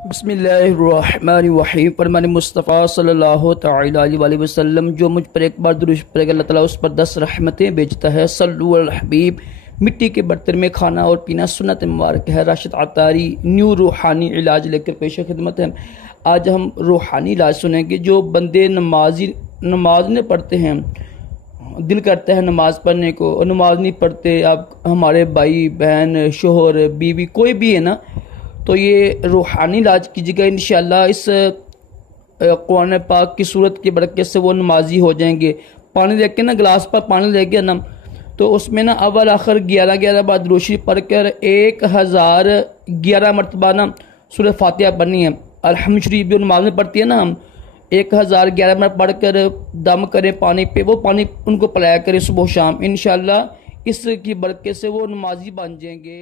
बिस्मिल्लाहिर्रहमानिर्रहीम। फरमान मुस्तफ़ा सल्लल्लाहु तआला अलैहि वसल्लम, जो मुझ पर एक बार दुरूद पढ़ेगा अल्लाह ताला उस पर 10 रहमतें भेजता है। सल्लु अल हबीब। मिट्टी के बर्तन में खाना और पीना सुन्नत मुबारक है। राशिद अतारी न्यू रूहानी इलाज लेकर पेश खिदमत है। आज हम रूहानी इलाज सुनेंगे। जो बंदे नमाज नहीं पढ़ते हैं, दिल करता है नमाज पढ़ने को और नमाज नहीं पढ़ते, आप हमारे भाई बहन शोहर बीवी कोई भी है ना, तो ये रूहानी इलाज कीजिएगा। इंशाल्लाह इस कुरान पाक की सूरत की बरकत से वो नमाजी हो जाएंगे। पानी लेके ना, गिलास पर पानी लेके ना, तो उसमें ना अव्वल आखिर 11 बार दुरूद पढ़कर 1011 मरतबा ना सूरह फातिहा पढ़नी है। अल्हम्द शरीफ भी नमाज में पढ़ती है ना, हम 1011 बार पढ़कर दम करें पानी पे, वो पानी उनको पिलाया करें सुबह शाम। इंशाल्लाह इसकी बरकत से वो नमाजी बन जाएंगे।